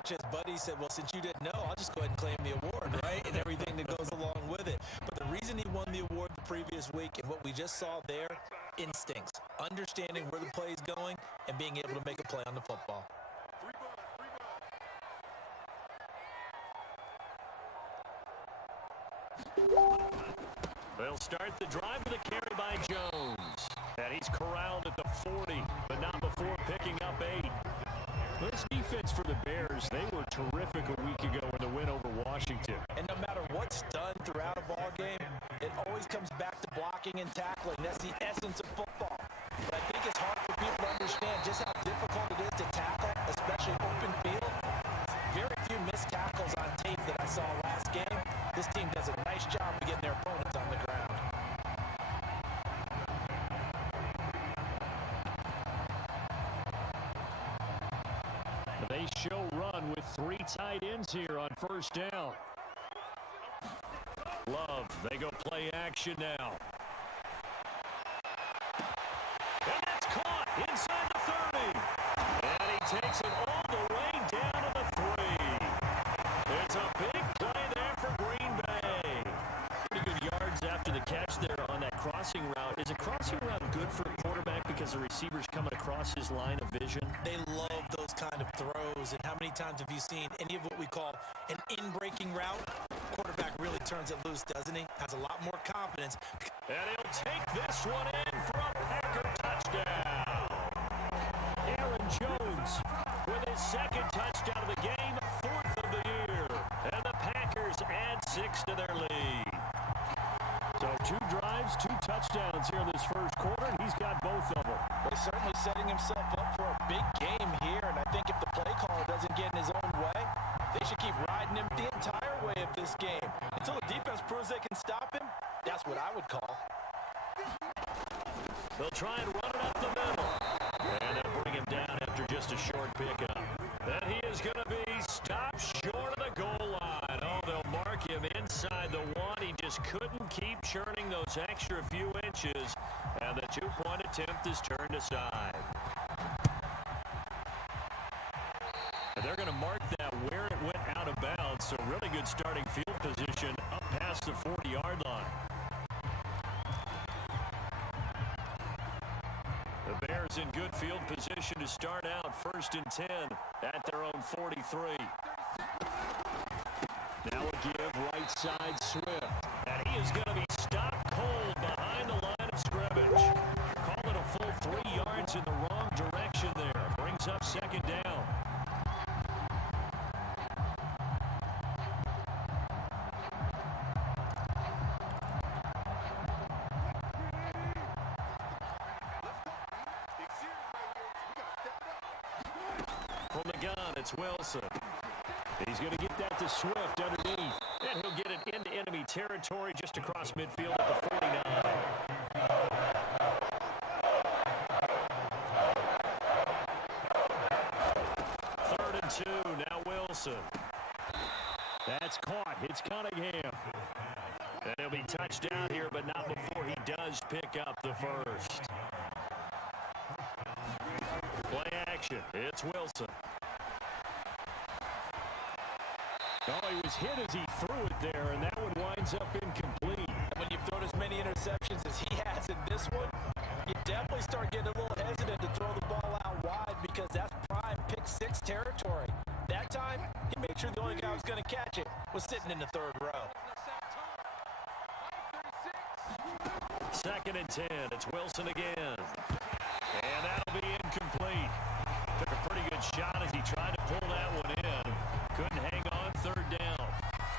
bet you his buddy said, well, since you didn't know, I'll just go ahead and claim the award, right? And everything that goes along with it. But the reason he won the award the previous week and what we just saw there, instincts, understanding where the play is going and being able to make a play on the football. They'll start the drive with a carry by Jones. And he's corralled at the 40, but not before picking up 8. This defense for the Bears, they were terrific a week ago in the win over Washington. And no matter what's done throughout a ball game, it always comes back to blocking and tackling. That's the essence of football. But I think it's hard for people to understand just how difficult it is to tackle, especially open field. Very few missed tackles on tape that I saw last game. This team does a nice job of getting their opponents on the ground. They show run with 3 tight ends here on first down. Love, they go play action now. And that's caught inside the 30. And he takes it all the way down to the 3. It's a big play there for Green Bay. Pretty good yards after the catch there on that crossing route. Is a crossing route good for a quarterback because the receiver's coming across his line of vision? They love those kind of throws. And how many times have you seen any of what we call an in-breaking route? Quarterback really turns it loose, doesn't he? Has a lot more confidence. And he'll take this one in for a Packer touchdown. Aaron Jones with his 2nd touchdown of the game, 4th of the year. And the Packers add 6 to their lead. So 2 drives, 2 touchdowns here in this first quarter, and he's got both of them. But he's certainly setting himself up for a big game here, and I think if the play caller doesn't get in his own way, they should keep riding him the entire way of this game. Until the defense proves they can stop him, that's what I would call. They'll try and run it up the middle. And they'll bring him down after just a short pickup. Then he is going to be stopped short of the goal line. Oh, they'll mark him inside the 1. He just couldn't keep churning those extra few inches. And the 2-point attempt is turned aside. And they're going to mark that where it went out of bounds. So really good starting field position up past the 40-yard line. The Bears in good field position to start out 1st and 10 at their own 43. Now a give right side Swift. And he is going to be stopped cold behind the line of scrimmage. Call it a full 3 yards in the wrong direction there. Brings up 2nd down. From the gun, it's Wilson. He's going to get that to Swift underneath. And he'll get it into enemy territory just across midfield at the 49. 3rd and 2, now Wilson. That's caught. It's Cunningham. And he'll be touched down here, but not before he does pick up the 1st. Play action. It's Wilson. Oh, he was hit as he threw it there, and that one winds up incomplete. And when you've thrown as many interceptions as he has in this one, you definitely start getting a little hesitant to throw the ball out wide because that's prime pick 6 territory. That time, he made sure the only guy who was going to catch it was sitting in the 3rd row. 2nd and 10. It's Wilson again. And that'll be incomplete. Took a pretty good shot as he tried to pull that one in. Couldn't hang on 3rd down.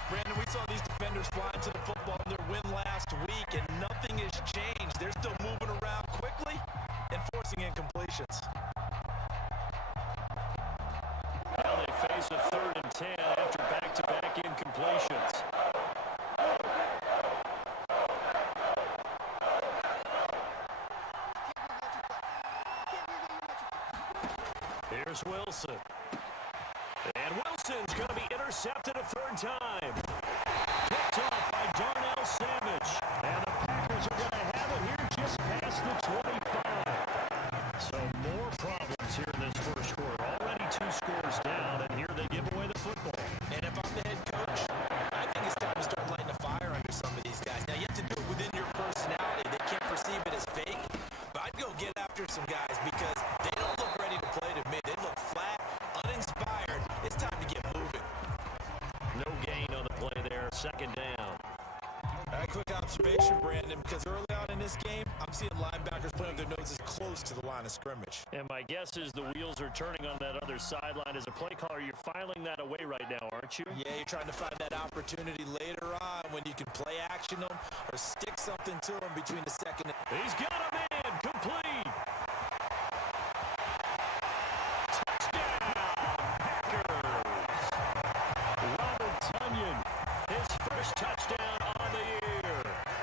Brandon, we saw these defenders flying to the football in their win last week, and nothing has changed. They're still moving around quickly and forcing incompletions. Now they face a 3rd and 10 after back-to-back incompletions. Here's Wilson. And Wilson's going to be intercepted a 3rd time. Picked off by Darnell Savage. And the Packers are going to have it here just past the 25. So more problems here in this first quarter. Already 2 scores down, and here they give away the football. And if I'm the head coach, I think it's time to start lighting a fire under some of these guys. Now, you have to do it within your personality. They can't perceive it as fake. But I'd go get after some guys because they don't look ready to play to me. They look flat, uninspired. It's time to get moving. No gain on the play there. Second down. All right, quick observation, Brandon, because early on in this game, I'm seeing linebackers putting their noses close to the line of scrimmage. And my guess is the wheels are turning on that other sideline. As a play caller, you're filing that away right now, aren't you? Yeah, you're trying to find that opportunity later on when you can play action them or stick something to them between the second and... He's got a man complete. Touchdown, Packers. Robert Tonyan, his first touchdown on the year.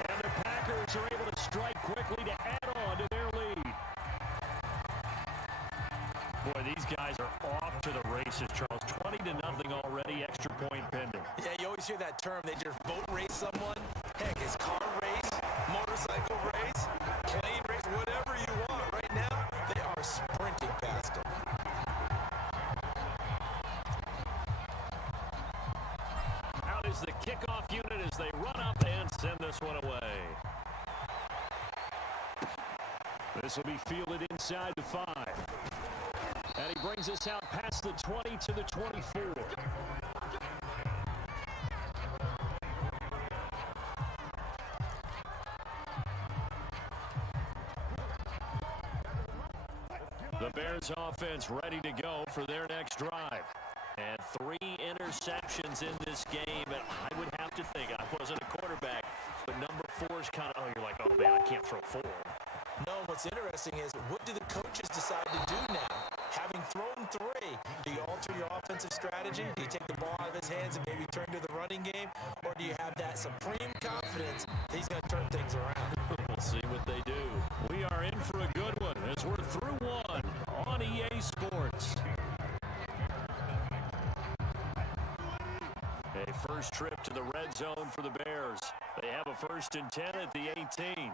And the Packers are able to strike quickly to add on to their lead. Boy, these guys are off to the races, Charles. 20-0 already, extra point pending. Yeah, you always hear that term. They just boat race someone. Heck, it's car race, motorcycle race, plane race, whatever you want. Right now, they are sprinting past them. Out is the kickoff unit as they run up and send this one away. This will be fielded inside the 5. And he brings us out past the 20 to the 24. The Bears offense ready to go for their next drive. And 3 interceptions in this game. And I would have to think, I wasn't a quarterback, but number 4 is kind of, oh, you're like, oh, man, I can't throw 4. No, what's interesting is what do the coaches decide to do now? Having thrown 3, do you alter your offensive strategy? Do you take the ball out of his hands and maybe turn to the running game? Or do you have that supreme confidence that he's going to turn things around? We'll see what they do. We are in for a good one as we're through 1 on EA Sports. A first trip to the red zone for the Bears. They have a 1st and 10 at the 18.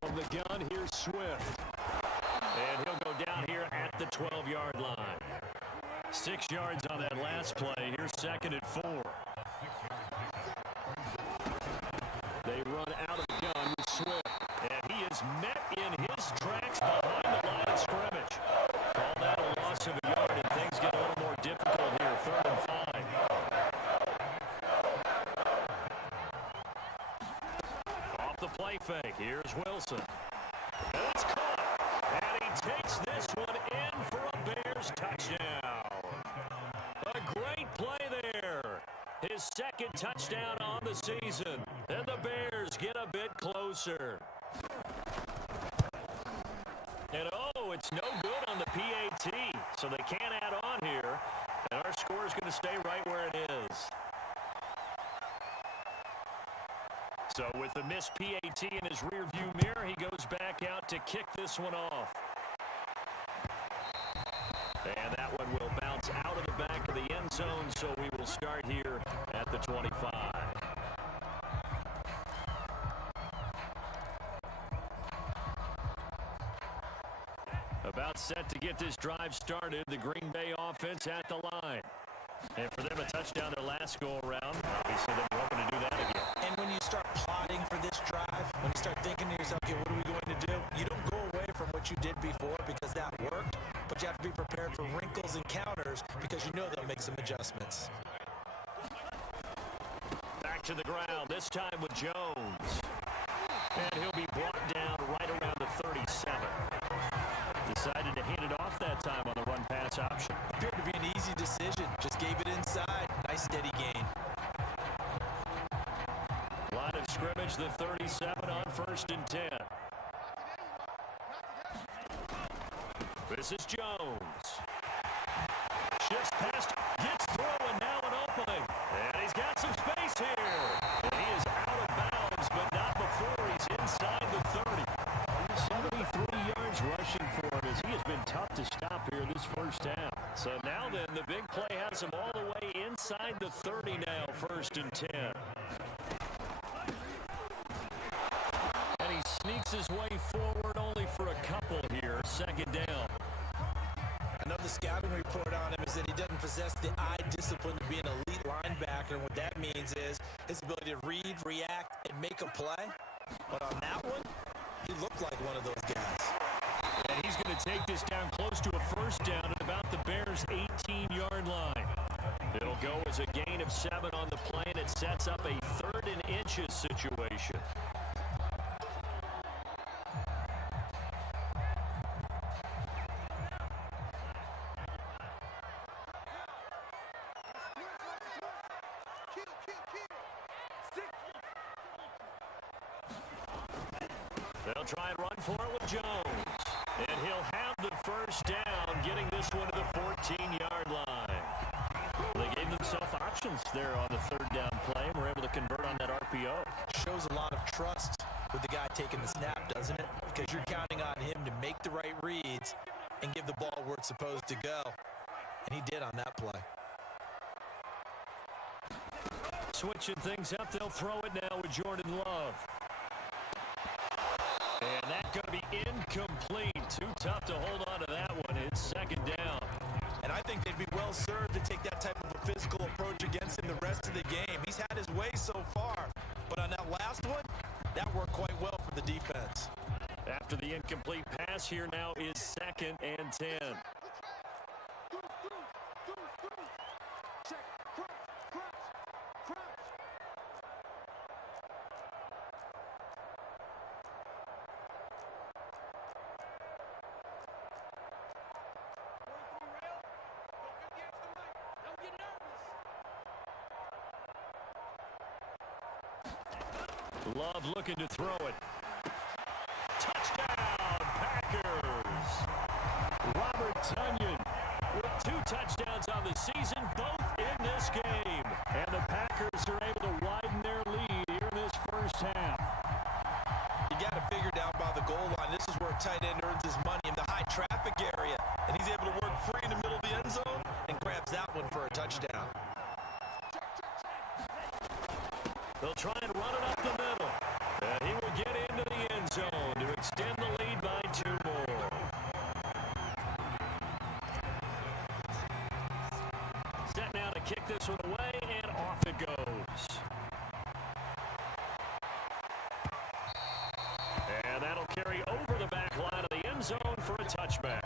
From the gun, here's Swift. And he'll go down here at the 12-yard line. 6 yards on that last play. Here's 2nd and 4. They run out of the gun with Swift. And he is met in his tracks behind the line of scrimmage. Call that a loss of a yard, and things get a little more difficult here. 3rd and 5. Off the play fake. Here's Wilson. And it's caught. And he takes this one in for a Bears touchdown. A great play there. His 2nd touchdown on the season. And the Bears get a bit closer. And oh, it's no good on the PAT. So they can't add on here. And our score is going to stay right where it is. So with the missed PAT in his rearview mirror, he goes back out to kick this one off. And that one will bounce out of the back of the end zone, so we will start here at the 25. About set to get this drive started, the Green Bay offense at the line. And for them, a touchdown their last go-around. Obviously, they're hoping to do that again. And when you start plotting for this drive, when you start thinking to yourself, okay, what are we going to do? You don't go away from what you did before because that worked, but you have to be prepared for wrinkles and counters because you know they'll make some adjustments. Back to the ground, this time with Jones. And he'll be brought down right around the 37. Decided to hand it off that time on the run-pass option. Appeared to be an easy decision. Just gave it inside. Nice steady gain. Line of scrimmage, the 37 on 1st and 10. This is Jones. Shifts past, gets through, and now an opening. And he's got some space here. And he is out of bounds, but not before he's inside the 30. 73 yards rushing for him as he has been tough to stop here this first half. So now then, the big play has him all the way inside the 30 now, 1st and 10. And he sneaks his way forward only for a couple here, 2nd down. Another scouting report on him is that he doesn't possess the eye discipline to be an elite linebacker. And what that means is his ability to read, react, and make a play. But on that one, he looked like one of those guys. And he's going to take this down close to a first down at about the Bears' 18-yard line. It'll go as a gain of 7 on the play, and it sets up a 3rd and inches situation. They'll try and run for it with Jones. And he'll have the first down, getting this one to the 14-yard line. They gave themselves options there on the 3rd down play and were able to convert on that RPO. Shows a lot of trust with the guy taking the snap, doesn't it? Because you're counting on him to make the right reads and give the ball where it's supposed to go. And he did on that play. Switching things up, they'll throw it now with Jordan Love. And that's going to be incomplete. Too tough to hold on to that one. It's 2nd down. And I think they'd be well served to take that type of a physical approach against him the rest of the game. He's had his way so far, but on that last one, that worked quite well for the defense. After the incomplete pass, here now is 2nd and 10. Love looking to throw it. Touchdown, Packers. Robert Tonyan with 2 touchdowns on the season, both in this game. And the Packers are able to widen their lead here in this first half. You got to figure down by the goal line. This is where a tight end earns his money in the high traffic area. And he's able to work free in the middle of the end zone and grabs that one for a touchdown. They'll try and run it up the middle. And he will get into the end zone to extend the lead by 2 more. Set now to kick this one away, and off it goes. And that'll carry over the back line of the end zone for a touchback.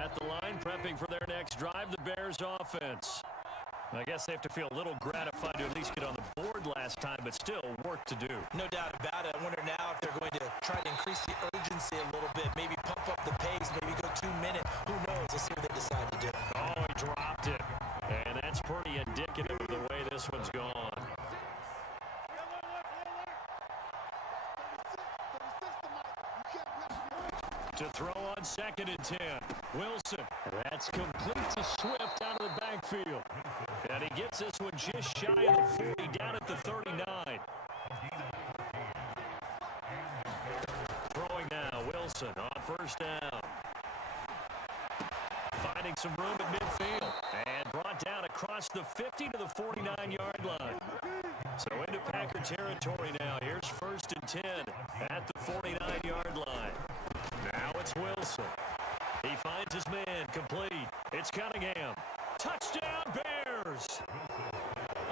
At the line, prepping for their next drive, the Bears offense. I guess they have to feel a little gratified to at least get on the board last time, but still work to do. No doubt about it. I wonder now if they're going to try to increase the urgency a little bit, maybe pump up the pace, maybe go 2 minutes. Who knows? Let's see what they decide to do. Oh, he dropped it. And that's pretty indicative of the way this one's gone. To throw on 2nd and 10. Wilson. That's complete to Swift out of the backfield. And he gets this one just shy of the 40, down at the 39. Throwing now, Wilson on 1st down. Finding some room at midfield. And brought down across the 50 to the 49-yard line. So into Packer territory now. Here's 1st and 10 at the 49-yard line. Now it's Wilson. He finds his man complete. It's Cunningham. Touchdown, Bears!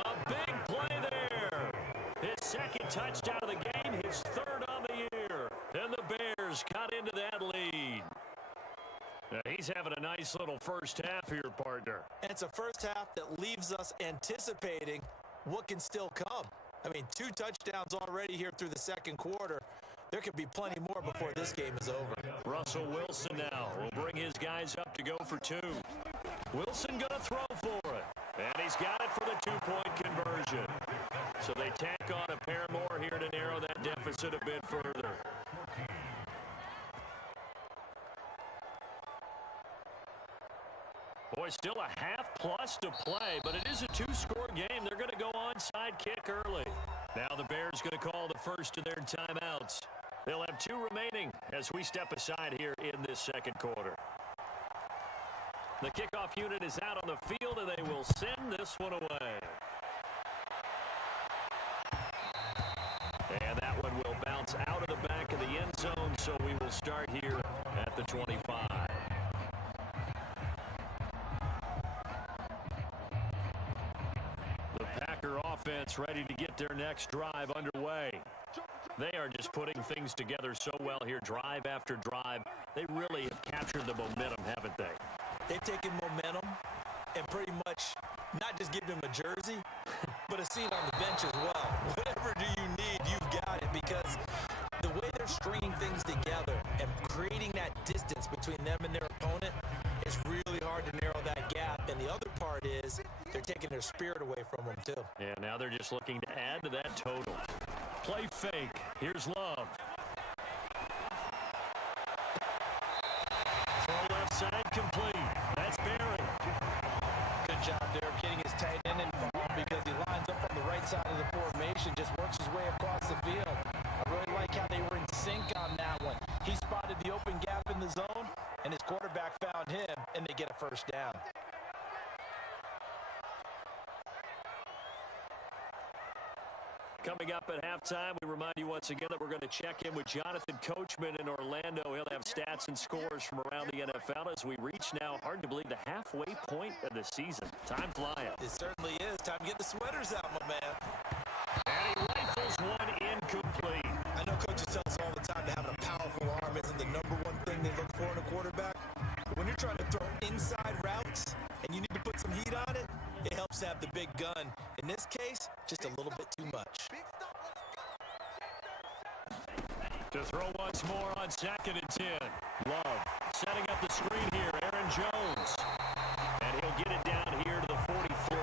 A big play there. His 2nd touchdown of the game, his 3rd on the year. And the Bears cut into that lead. Now he's having a nice little first half here, partner. And it's a first half that leaves us anticipating what can still come. I mean, 2 touchdowns already here through the 2nd quarter. There could be plenty more before this game is over. Russell Wilson now will bring his guys up to go for 2. Wilson going to throw for it. And he's got it for the 2-point conversion. So they tack on a pair more here to narrow that deficit a bit further. Boy, still a half plus to play, but it is a 2-score game. They're going to go onside kick early. Now the Bears going to call the first of their timeouts. They'll have 2 remaining as we step aside here in this 2nd quarter. The kickoff unit is out on the field, and they will send this one away. will start here at the 25. The Packer offense ready to get their next drive underway. They are just putting things together so well here, drive after drive. They really have captured the momentum, haven't they? They've taken momentum and pretty much not just give them a jersey, but a seat on the bench as well. Whatever do you need, you've got it, because the way they're stringing things together and creating that distance between them and their opponent is really hard to narrow that gap. And the other part is they're taking their spirit away from them, too. Yeah, now they're just looking to add to that total. Play fake. Here's Love. Throw left side complete. That's Barry. Good job there of getting his tight end involved, because he lines up on the right side of the formation, just works his way across the field. I really like how they were in sync on that one. He spotted the open gap in the zone, and his quarterback found him, and they get a first down. Coming up at halftime, we remind you once again that we're going to check in with Jonathan Coachman in Orlando. He'll have stats and scores from around the NFL as we reach now, hard to believe, the halfway point of the season. Time flying. It certainly is. Time to get the sweaters out, my man. And he rifles one incomplete. I know coaches tell us all the time that having a powerful arm isn't the number one thing they look for in a quarterback. But when you're trying to throw inside routes and you need to put some heat on it, it helps to have the big gun. In this case, just a little bit too much. To throw once more on 2nd and 10. Love setting up the screen here. Aaron Jones. And he'll get it down here to the 43.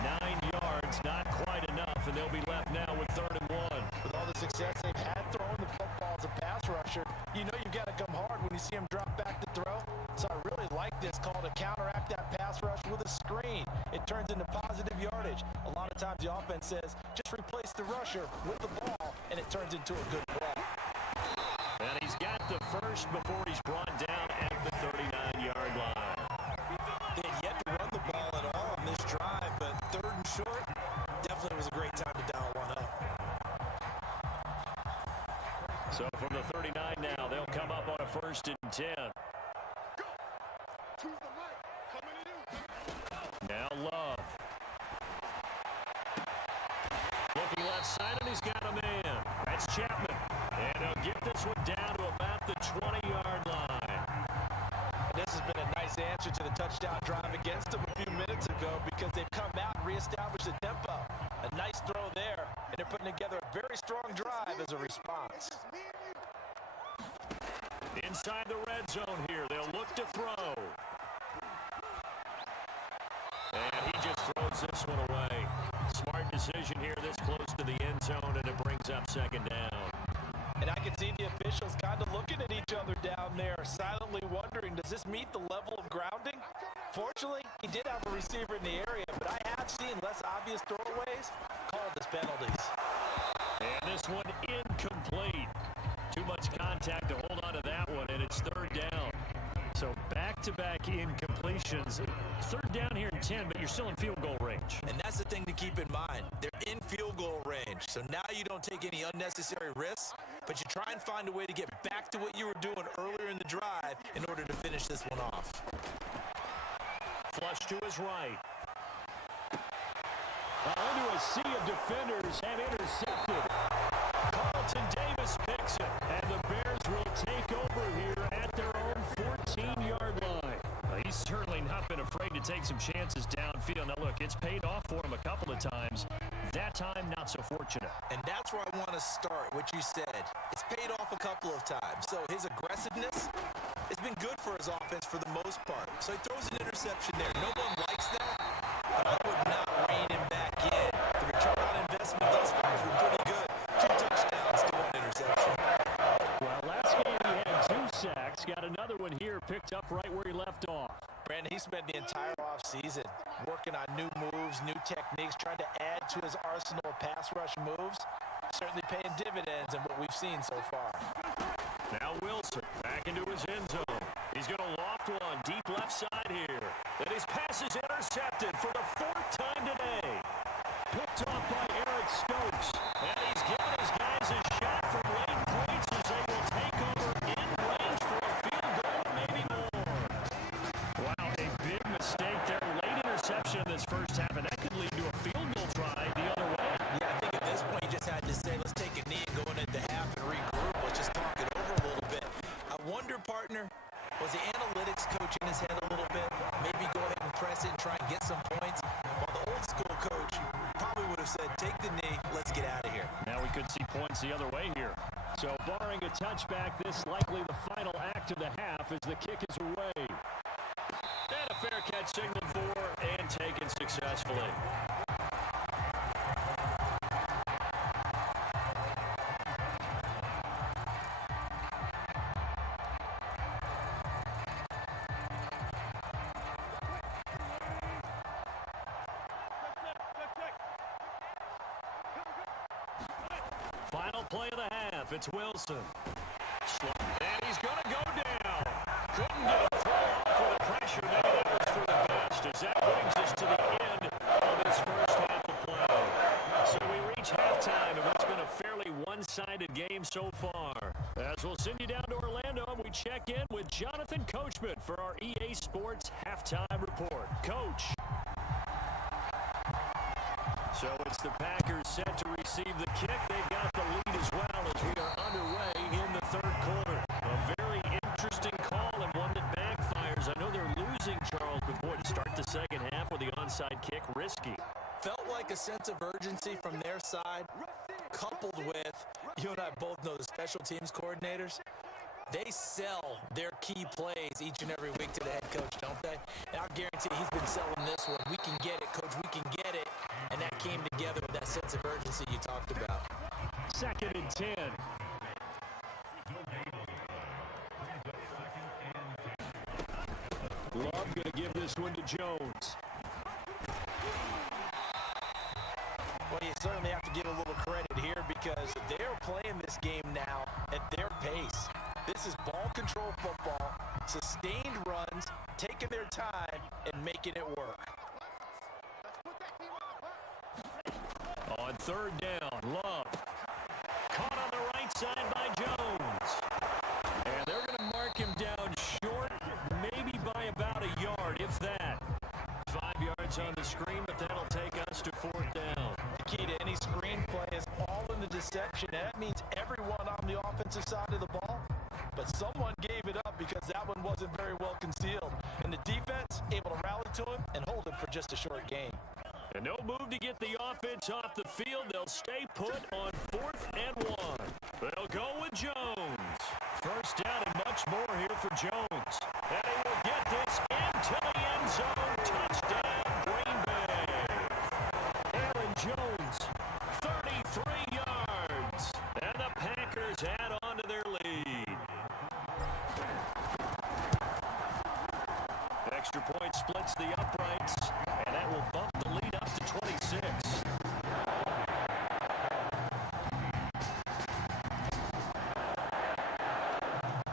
9 yards, not quite enough, and they'll be left now with 3rd and 1. With all the success they've had throwing the football as a pass rusher, you know you've got to come hard when you see him drop back to throw. So I really like this call to counteract that pass rush with a screen. It turns into positive yardage. A lot of times the offense says, just replace the rusher with the ball, and it turns into a good play. And he's got the first before he's brought down at the 39-yard line. They had yet to run the ball at all on this drive, but 3rd and short definitely was a great time to dial one up. So from the 39 now, they'll come up on a 1st and 10. Now Love. Looking left side, and he's got a man. That's Chapman. And he'll get this one down to about the 20-yard line. This has been a nice answer to the touchdown drive against them a few minutes ago, because they've come out and reestablished the tempo. A nice throw there, and they're putting together a very strong drive as a response. Inside the red zone here, they'll look to throw. And he just throws this one away. Smart decision here this close to the end zone, and it brings up 2nd down. And I can see the officials kind of looking at each other down there, silently wondering, does this meet the level of grounding? Fortunately, he did have a receiver in the area, but I have seen less obvious throwaways called as penalties. And this one incomplete. Too much contact to hold on to that one, and it's 3rd down. So back-to-back incompletions. 3rd down here in 10, but you're still in field goal range. And that's the thing to keep in mind. They're in field goal range, so now you don't take any unnecessary risks, but you try and find a way to get back to what you were doing earlier in the drive in order to finish this one off. Flush to his right. Onto a sea of defenders and intercepted. Carlton Davis picks it, and the Bears will take over here at their own 14-yard line. He's certainly not been afraid to take some chances downfield. Now, look, it's paid off for him a couple of times. That time, not so fortunate. And that's where I want to start, what you said. It's paid off a couple of times. So his aggressiveness has been good for his offense for the most part. So he throws an interception there. No one likes that, but I would not rein him back in. The return on investment thus far has been pretty good. 2 touchdowns to 1 interception. Well, last game he had 2 sacks. Got another one here picked up right where he left off. Brandon, he spent the entire offseason working on new moves, new techniques, trying to add to his arsenal of pass rush moves. Certainly paying dividends in what we've seen so far. Now Wilson back into his end zone. He's going to loft one deep left side here. And his pass is intercepted for the 4th time today. Picked off by Eric Stokes. And he's giving his guys a shot from late points as they will take over interception in this first half, and that could lead to a field goal try the other way. Yeah, I think at this point you just had to say, let's take a knee and go into the half and regroup. Let's just talk it over a little bit. I wonder, partner, was the analytics coach in his head a little bit? Maybe go ahead and press it and try and get some points. While the old school coach probably would have said, take the knee, let's get out of here. Now we could see points the other way here. So barring a touchback, this likely the final act of the half as the kick is away. And a fair catch signaled for and taken successfully. Final play of the half. It's Wilson. And he's going to go down. Couldn't get a throw off with the pressure. Maybe that was for the best as that brings us to the end of this first half of play. So we reach halftime of what's been a fairly one-sided game so far. As we'll send you down to Orlando, and we check in with Jonathan Coachman for our EA Sports Halftime Report. Coach. So it's the Packers set to receive the kick. They've got the lead as well as we are underway in the third quarter. A very interesting call and one that backfires. I know they're losing, Charles, but boy, to start the second half with the onside kick, risky. Felt like a sense of urgency from their side, coupled with, you and I both know the special teams coordinators. They sell their key plays each and every week to the head coach, don't they? And I'll guarantee he's been selling this one. We can get it, coach, we can get it. And that came together with that sense of urgency you talked about. 2nd and 10. Love going to give this one to Jones. Well, you certainly have to give a little credit here because they're playing this game now at their pace. This is ball control football, sustained runs, taking their time, and making it work. On 3rd down, Love. Caught on the right side by Jones. And they're going to mark him down short, maybe by about a yard, if that. 5 yards on the screen, but that'll take us to 4th down. The key to any screen play is all in the deception. And that means everyone on the offensive side of the ball. But someone gave it up because that one wasn't very well concealed. And the defense able to rally to him and hold him for just a short gain. And no move to get the offense off the field. They'll stay put on 4th and 1. They'll go with Jones. First down and much more here for Jones. And he will get this into the end zone. Touchdown, Green Bay. Aaron Jones, 33 yards. And the Packers add on to their lead. Extra point splits the uprights, and that will bump the lead up to 26.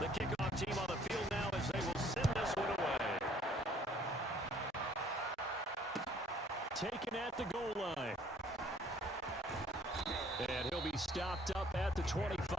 The kickoff team on the field now as they will send this one away. Taken at the goal line. And he'll be stopped up at the 25.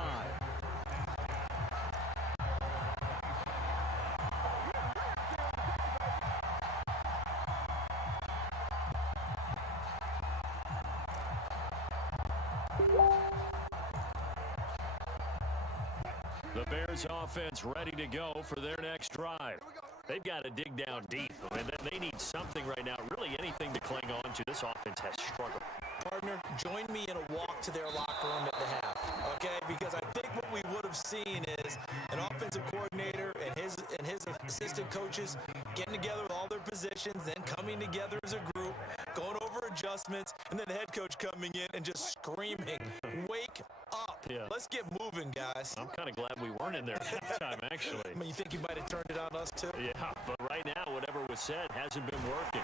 The Bears offense ready to go for their next drive. They've got to dig down deep. I mean, they need something right now, really anything to cling on to. This offense has struggled. Partner, join me in a walk to their locker room at the half, okay? Because I think what we would have seen is an offensive coordinator and his assistant coaches getting together with all their positions, then coming together as a group, going over adjustments, and then the head coach coming in and just screaming, wake up. Yeah. Let's get moving, guys. I'm kind of glad we weren't in there at halftime, actually. I mean, you think he might have turned it on us, too? Yeah, but right now, whatever was said hasn't been working.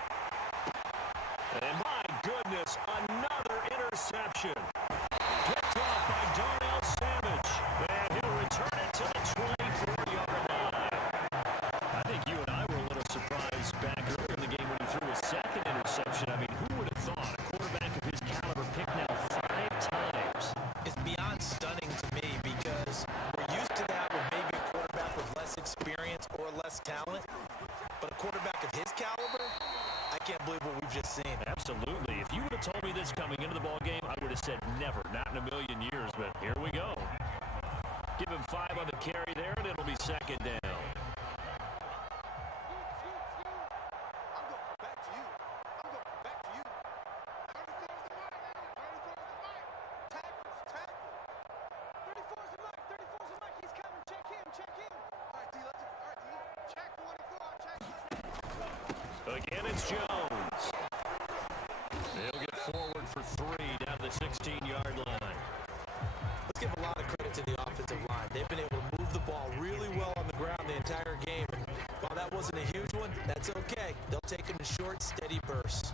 And my goodness, another interception. Picked off by Darnell Savage. And he'll return it to the 24-yard line. I think you and I were a little surprised back earlier in the game when he threw his second interception. I mean, who would have thought a quarterback of his caliber picked now 5 times? It's beyond stunning to me because we're used to that with maybe a quarterback with less experience or less talent. But a quarterback of his caliber, I can't believe what we've just seen. Absolutely. If you would have told me this coming into the ball game, I would have said never, not in a million years, but here we go. Give him 5 on the carry there, and it'll be second down. Again, it's Jones. He'll get forward for 3 down to the 16-yard line. Let's give a lot of credit to the offensive line. They've been able to move the ball really well on the ground the entire game. And while that wasn't a huge one, that's okay. They'll take them in short, steady bursts.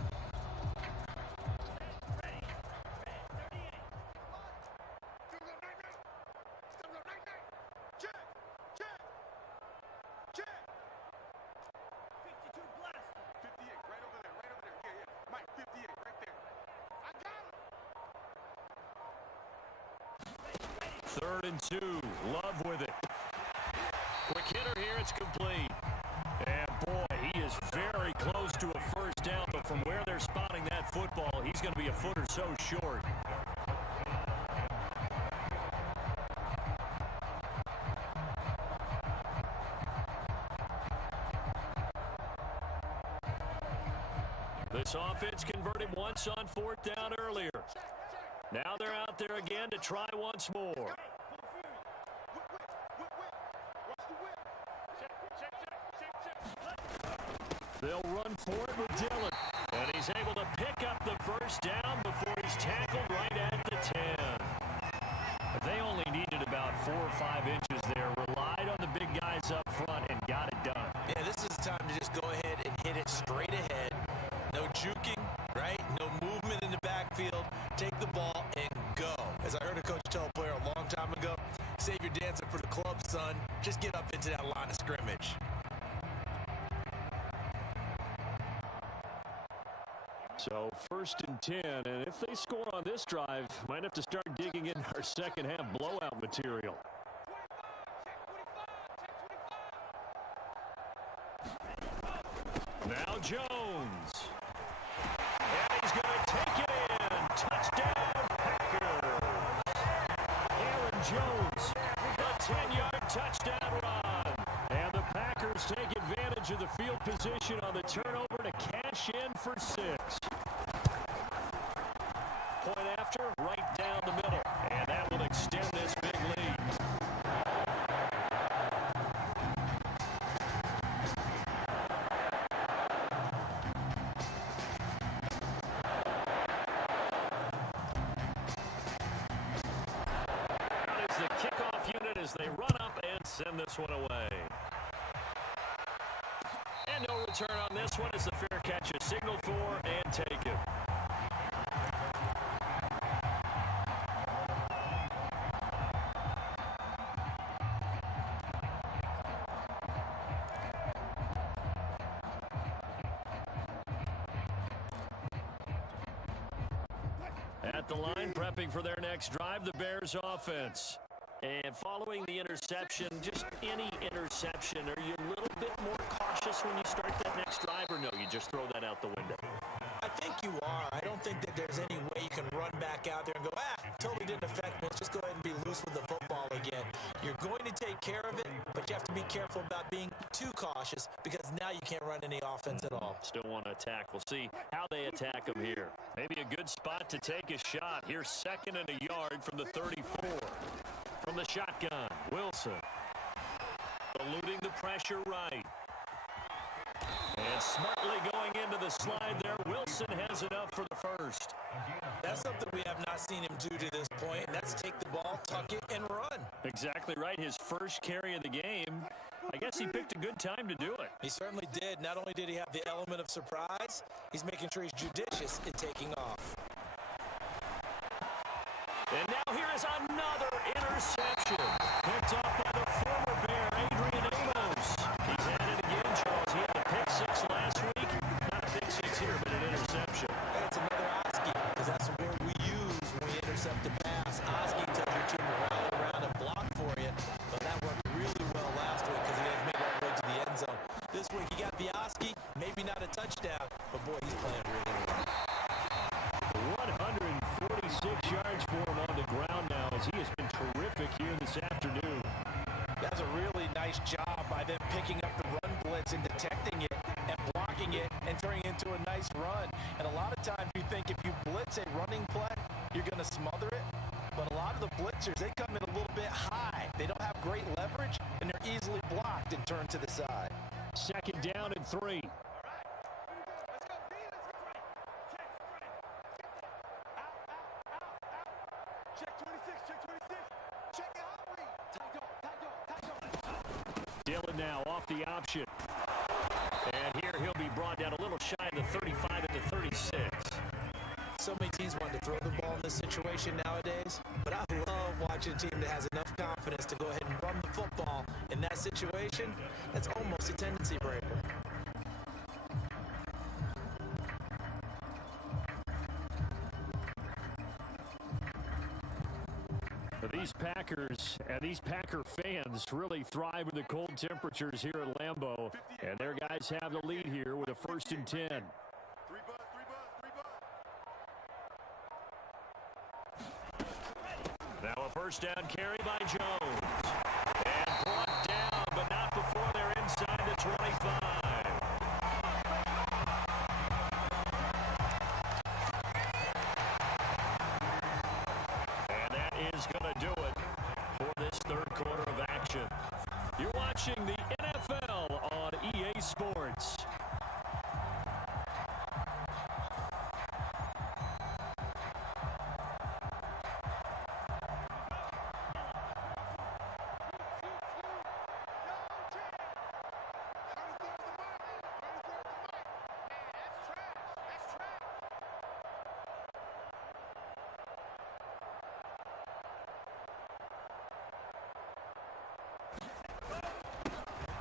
Third and 2. Love with it. Quick hitter here. It's complete. And, boy, he is very close to a first down. But from where they're spotting that football, he's going to be a foot or so short. This offense converted once on 4th down earlier. Now they're out there again to try once more. They'll run for it with Dillon. And he's able to pick up the first down before he's tackled right at the 10. They only needed about 4 or 5 inches there. Relied on the big guys up front and got it done. Yeah, this is time to just go ahead and hit it straight ahead. No juking, right? No movement in the backfield. Take the ball and go. As I heard a coach tell a player a long time ago, save your dancing for the club, son. Just get up into that line of scrimmage. So 1st and 10, and if they score on this drive, might have to start digging in our second half blowout material. Now Jones. And he's going to take it in. Touchdown, Packers. Aaron Jones, a 10-yard touchdown run. And the Packers take advantage of the field position on the turnover to cash in for 6. Point after, right down the middle. And that will extend this big lead. That is the kickoff unit as they run up and send this one away. And no return on this one as the fair catch is signaled for and taken. At the line, prepping for their next drive, the Bears offense. And following the interception, just any interception, are you a little bit more cautious when you start that next drive, or no, you just throw that out the window? I think you are. I don't think that there's any way you can run back out there and go, totally didn't affect me. Let's just go ahead and be loose with the football again. You're going to take care of it, but you have to be careful about being too cautious because now you can't run any offense at all. Still want to attack. We'll see how they attack them here. Maybe a good spot to take a shot. Here's 2nd and a yard from the 34. From the shotgun, Wilson. Eluding the pressure right. And smartly going into the slide there, Wilson has it up for the first. That's something we have not seen him do to this point, and that's take the ball, tuck it, and run. Exactly right. His first carry of the game. I guess he picked a good time to do it. He certainly did. Not only did he have the element of surprise, he's making sure he's judicious in taking off. And now here is another interception. Picked up by the former Bear, Adrian Amos. He's at it again, Charles. He had a pick 6 last week. Not a pick 6 here, but an interception. And it's another Oski, because that's the word we use when we intercept the pass. Oski tells your team to rally around and block for you. But that worked really well last week because he didn't make it all the way to the end zone. This week he got the Oski, maybe not a touchdown, but boy, he 6 yards for him on the ground now, as he has been terrific here this afternoon. That's a really nice job by them picking up the run blitz and detecting it and blocking it and turning it into a nice run. And a lot of times you think if you blitz a running play, you're going to smother it. But a lot of the blitzers, they come in a little bit high. They don't have great leverage, and they're easily blocked and turned to the side. 2nd down and 3. Dillon now off the option. And here he'll be brought down a little shy of the 35 at the 36. So many teams want to throw the ball in this situation nowadays, but I love watching a team that has enough confidence to go ahead and run the football in that situation. That's almost a tendency breaker. These Packers and these Packer fans really thrive in the cold temperatures here at Lambeau, and their guys have the lead here with a 1st and 10. Now a 1st down carry by Jones. And brought down, but not before they're inside the 25. And that is going to do it for this 3rd quarter of action. You're watching the NFL on EA Sports.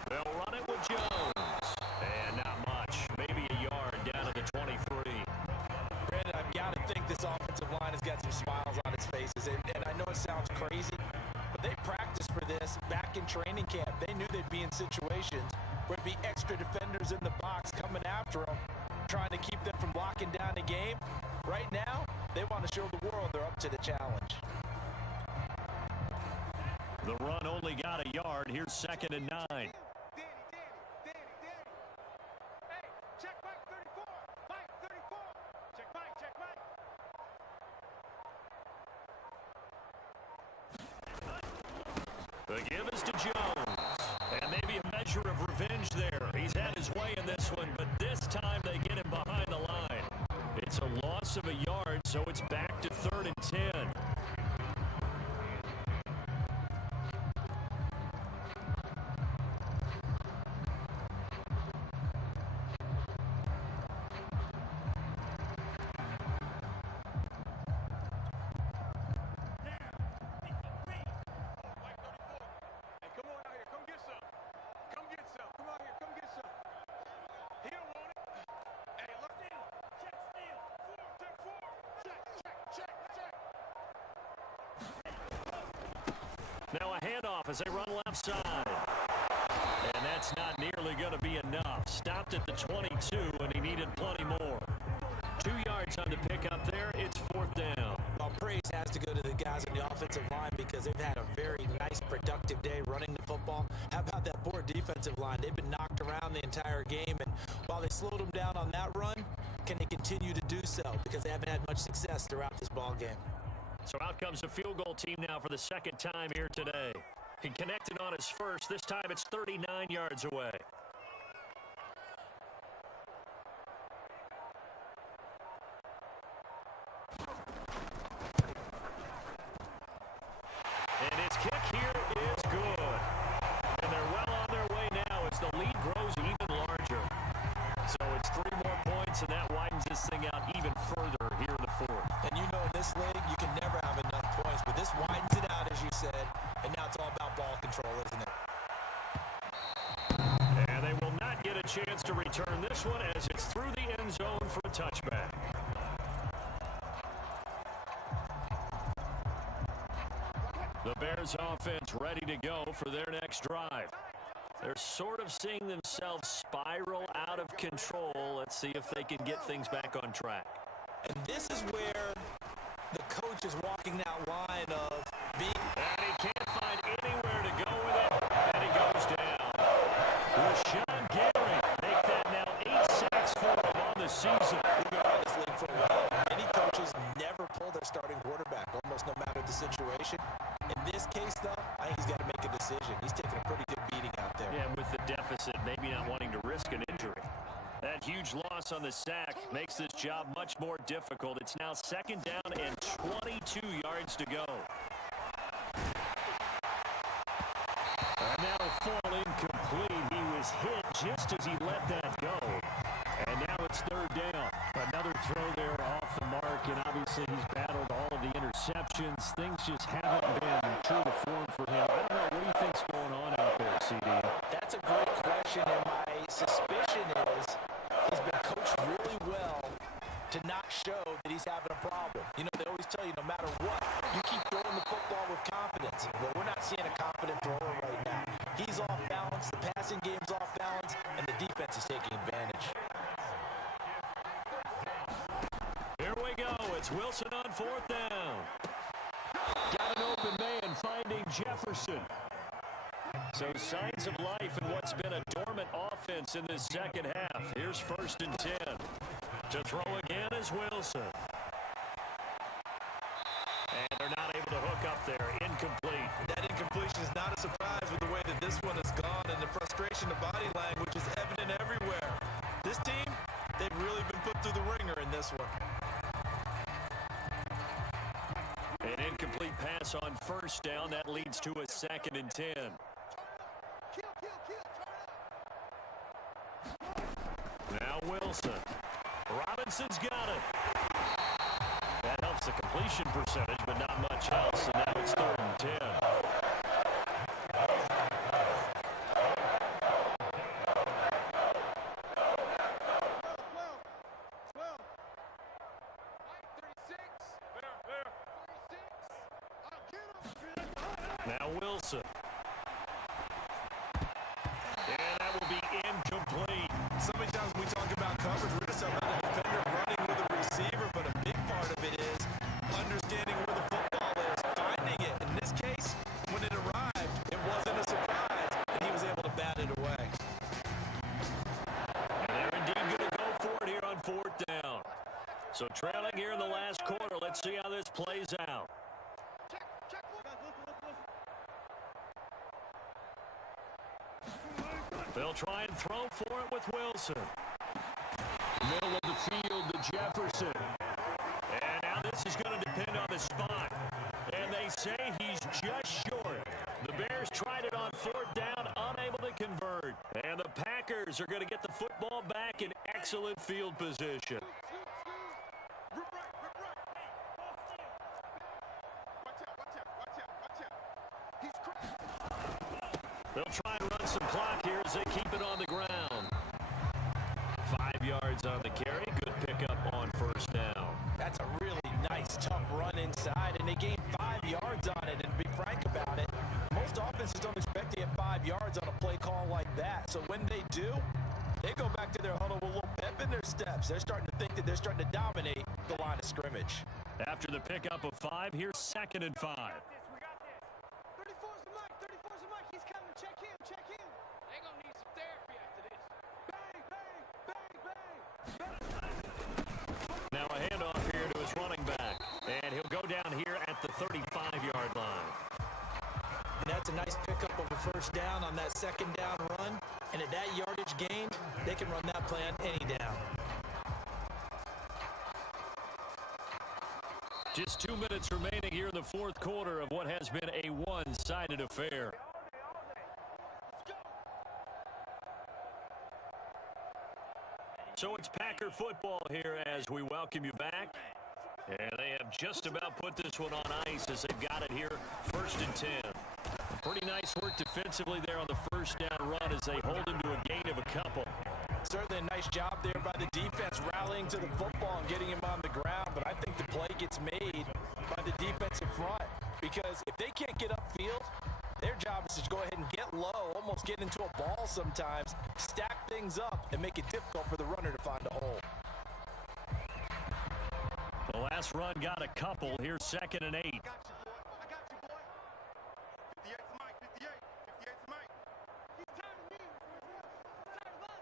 They'll run it with Jones. And not much. Maybe a yard down to the 23. Brandon, I've got to think this offensive line has got some smiles on its faces. And I know it sounds crazy, but they practiced for this back in training camp. They knew they'd be in situations where it'd be extra defenders in the box coming after them, trying to keep them from locking down the game. Right now, they want to show the world they're up to the challenge. The run only got a yard. Here's 2nd and 9. The give is to Jones. And maybe a measure of revenge there. He's had his way in this one, but this time they get him behind the line. It's a loss of a yard, so it's back to 3rd and 10. Now a handoff as they run left side. And that's not nearly going to be enough. Stopped at the 22, and he needed plenty more. 2 yards on the pickup there. It's 4th down. Well, praise has to go to the guys on the offensive line because they've had a very nice, productive day running the football. How about that poor defensive line? They've been knocked around the entire game, and while they slowed them down on that run, can they continue to do so? Because they haven't had much success throughout this ball game. So out comes the field goal team now for the 2nd time here today. He connected on his first. This time it's 39 yards away. And his kick here is good. And they're well on their way now as the lead grows even larger. So it's 3 more points, and that widens this thing out even further here in the 4th. And you know in this league, you can never have enough points, but this widens it out, as you said, and now it's all about ball control, isn't it? And they will not get a chance to return this one as it's through the end zone for a touchback. The Bears offense ready to go for their next drive. They're sort of seeing themselves spiral out of control. Let's see if they can get things back on track. And this is where The coach is walking that line of being... And he can't find anywhere to go with it, and he goes down. Rashawn Gary make that now 8 sacks for him on the season. We've been around this league for a while. Many coaches never pull their starting quarterback, almost no matter the situation. In this case, though, I think he's got to make a decision. He's taking a pretty good beating out there. Yeah, with the deficit, maybe not wanting to risk an injury. That huge loss on the sack makes this job much more difficult. It's now 2nd down and 22 yards to go. And now a fall incomplete. He was hit just as he let that go. And now it's 3rd down. Another throw there off the mark, and obviously he's battled all of the interceptions. Things just haven't been true to form for him. I don't know. What do you think's going on out there, CD? That's a great question, and my suspicion is he's been coached really well to not show that he's having a problem. You know, they always tell you no matter what, you keep throwing the football with confidence. Well, we're not seeing a confident thrower right now. He's off balance, the passing game's off balance, and the defense is taking advantage. Here we go. It's Wilson on 4th down. Got an open man finding Jefferson. So signs of life in what's been a dormant offense in this second half. Here's 1st and 10. To throw again is Wilson. And they're not able to hook up there. Incomplete. That incompletion is not a surprise with the way that this one has gone, and the frustration of body language is evident everywhere. This team, they've really been put through the ringer in this one. An incomplete pass on 1st down. That leads to a 2nd and 10. Now Wilson. Robinson's got it. That helps the completion percentage, but not much else. And now it's 3rd and 10. Now Wilson. And that will be incomplete. So many times when we talk about coverage, we're just talking about the defender running with a receiver, but a big part of it is understanding where the football is, finding it. In this case, when it arrived, it wasn't a surprise, and he was able to bat it away. And they're indeed going to go for it here on 4th down. So trailing here in the last quarter. Let's see how this plays out. They'll try and throw for it with Wilson. Middle of the field to Jefferson. And now this is going to depend on the spot. And they say he's just short. The Bears tried it on 4th down, unable to convert. And the Packers are going to get the football back in excellent field position. They'll try and run some clock here as they keep it on the ground. 5 yards on the carry. Good pickup on 1st down. That's a really nice, tough run inside, and they gained 5 yards on it. And to be frank about it, most offenses don't expect to get 5 yards on a play call like that. So when they do, they go back to their huddle with a little pep in their steps. They're starting to think that they're starting to dominate the line of scrimmage. After the pickup of 5, here's 2nd and 5. Now a handoff here to his running back. And he'll go down here at the 35-yard line. And that's a nice pickup of a 1st down on that 2nd down run. And at that yardage gained, they can run that play on any down. Just 2 minutes remaining here in the 4th quarter of what has been a one-sided affair. So it's Packer football here as we welcome you back. And they have just about put this one on ice as they've got it here, 1st and 10. Pretty nice work defensively there on the 1st down run as they hold him to a gain of a couple. Certainly a nice job there by the defense rallying to the football and getting him on the ground. But I think the play gets made by the defensive front because if they can't get upfield, their job is to go ahead and get low, almost get into a ball sometimes, stack things up, and make it difficult for the runner to find a hole. The last Last run got a couple. Here's 2nd and 8. I got you, boy. 58's Mike. 58's Mike. He's tired of me. He's tired of us.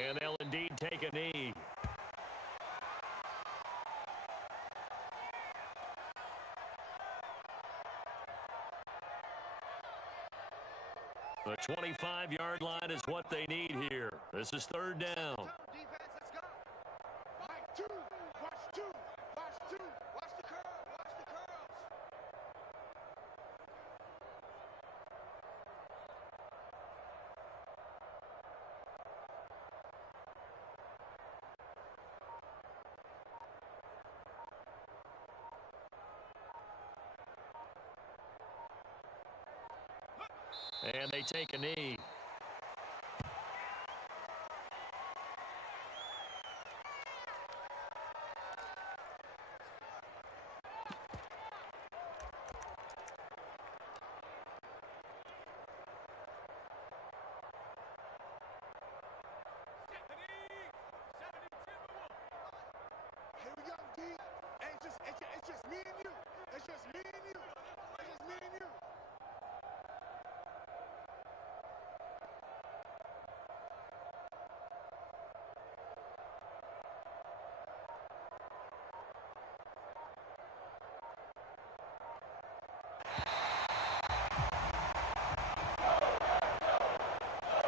And they'll indeed take a knee. The 25-yard line is what they need here. This is 3rd down. Defense, let's go. Mike, 2. Watch 2. Watch 2. Watch the curl. Watch the curls. And they take a knee. Here we go, D. Hey, it's just me and you. It's just me and you. It's just me and you.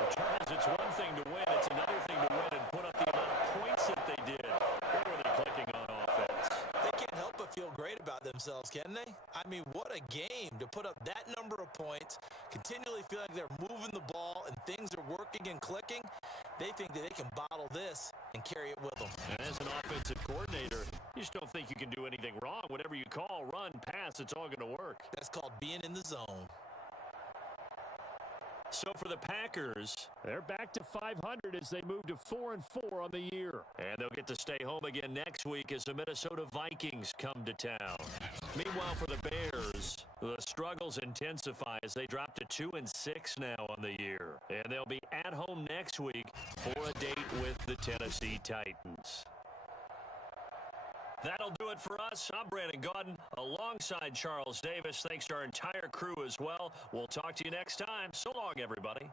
Returns, it's one thing to win. It's another thing to win and put up the amount of points that they did. Where were they clicking on offense? They can't help but feel great about themselves, can they? I mean, what a game to put up that number of points, continually feeling they're moving the ball and things are working and clicking. They think that they can bottle this and carry it with them. And as an offensive coordinator, you just don't think you can do anything wrong. Whatever you call, run, pass, it's all going to work. That's called being in the zone. So for the Packers, they're back to 500 as they move to 4-4 on the year. And they'll get to stay home again next week as the Minnesota Vikings come to town. Meanwhile, for the Bears, the struggles intensify as they drop to 2-6 now on the year. And they'll be at home next week for a date with the Tennessee Titans. That'll do it for us. I'm Brandon Gaudin alongside Charles Davis. Thanks to our entire crew as well. We'll talk to you next time. So long, everybody.